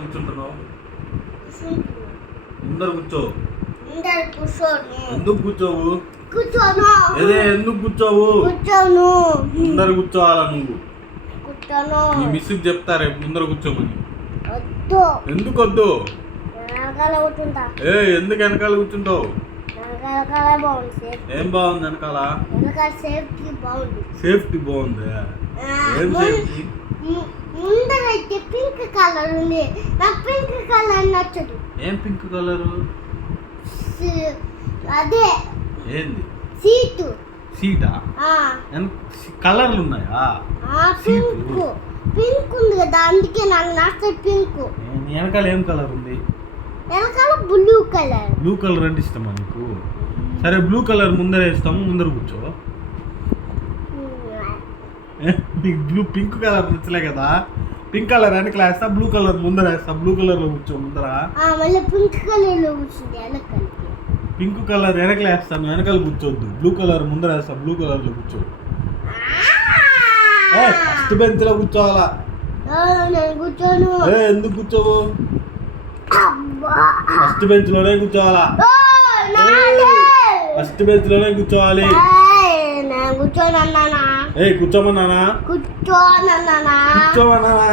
కూర్చుంటున్నావు? ముందర కూర్చో. ఎందుకు కూర్చోవు? కూర్చోను. ఏదే ఎందుకు కూర్చోవు? కూర్చోను. ముందర కూర్చోవాలా నువ్వు? కూర్చోను. నీ మిస్కి చెప్తా రేపు ముందర కూర్చోమని. వద్దు. ఎందుకు వద్దు? వెనకాల కూర్చుంటా. ఎందుకు వెనకాల కూర్చుంటావు? వెనకాల బాగుంది. ఏం బాగుంది వెనకాల? వెనకాల సేఫ్టీ బాగుంది. సేఫ్టీ బాగుంది. ఏం సేఫ్టీ? ముందరైతే పింక్ కలర్ ఉంది. నాకు పింక్ కలర్ నచ్చదు. ఏం పింక్ కలరు? అదే ఏంది? సీటు. సీటా? కలర్లు ఉన్నాయా? పింక్ పింక్ ఉంది కదా, అందుకే నాకు నచ్చదు పింక్. వెనకాల ఏం కలర్ ఉంది? వెనకాల బ్లూ కలర్. బ్లూ కలర్ అంటే ఇష్టమా నీకు? సరే బ్లూ కలర్ ముందర వేస్తాము, ముందర కూర్చో. నీకు పింక్ కలర్ నచ్చలే కదా? పింక్ కలర్ వెనకాల వేస్తా, బ్లూ కలర్ ముందర వేస్తా. బ్లూ కలర్ లో కూర్చో ముందర. మళ్ళీ పింక్ కలర్ లో కూర్చుంది వెనకాల. పింక్ కలర్ వెనకాల వేస్తాను, వెనకాల కూర్చోద్దు. బ్లూ కలర్ ముందర వేస్తా, బ్లూ కలర్ లో కూర్చో. ఫస్ట్ బెంచ్ లో కూర్చోవాలా? నేను కూర్చోను. ఎందుకు కూర్చోవు? ఫస్ట్ బెంచ్ లోనే కూర్చోవాలా? ఫస్ట్ బెంచ్ లోనే కూర్చోవాలి. నేను కూర్చోనన్నానా? కూర్చోమన్నానా? కూర్చోనన్నానా? కూర్చోమన్నానా?